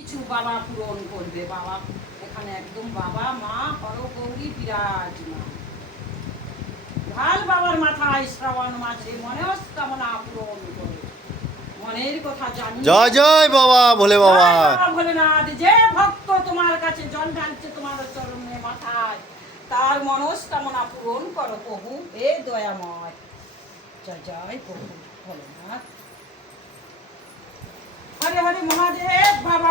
কিছু বাবা পূরণ করবে। বাবা এখানে একদম বাবা মা হর গৌরী বিরাজমান। ভালো বাবার মাথায় শ্রাবণ মাসে মনস্কামনা পূরণ করে। মনের কথা জানি জয় জয় বাবা ভোলে বাবা। ভোলেনাথ যে ভক্ত তোমার কাছে জল ঢালছে তোমার চরণে মাথায় তার মনস্কামনা পূরণ করো প্রভু হে দয়াময়। জয় জয় প্রভু ভোলেনাথ। হরে হরে মহাদেব বাবা।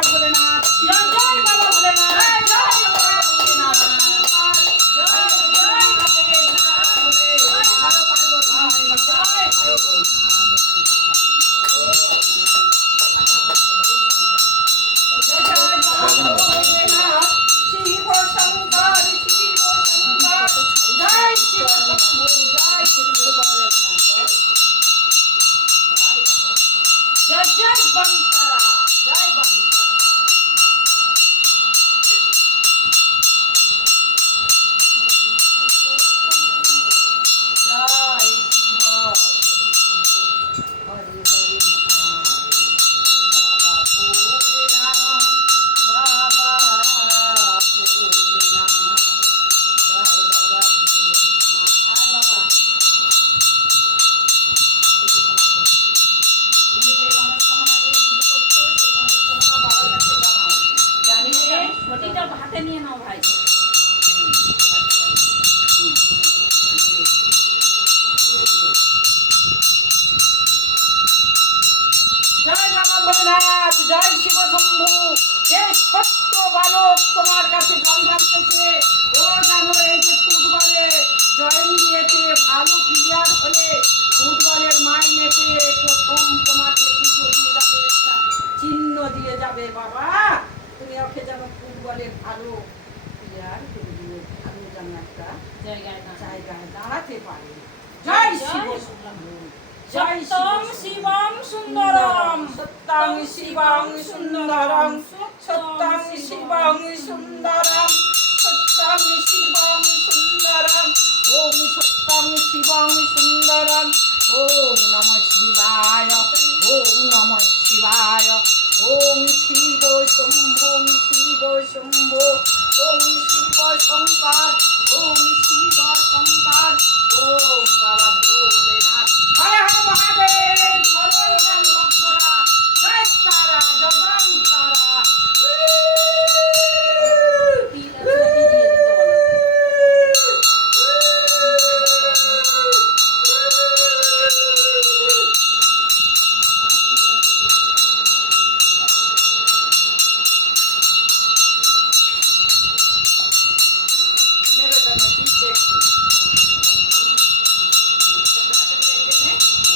হাতে নিয়ে নাও ভাই জয় বাবা ভোলেনাথ জয় শিব শম্ভু যে ছোট্ট বালক তোমার কাছে জল ঢালতেছে ও জানো এই যে ফুটবলে জয়েন দিয়েছে ভালো প্লেয়ার হলে ফুটবলের মাইনেতে প্রথম তোমাকে পুজো দিয়ে যাবে চিহ্ন দিয়ে যাবে বাবা। তুমি ওকে যেন ফুটবলের ভালো প্লেয়ার দিও ভালো যেন একটা জায়গায় জায়গায় দাঁড়াতে পারে। জয় শিব শম্ভু জয় শিব 첫땅 시방 순나랑 첫땅 시방 순나랑 첫땅 시방 순나랑 옴 첫땅 시방 순나랑 옴 나머 시바야 옴 나머 시바야 옴 시보 성봉 시보 성보 옴 시보 성발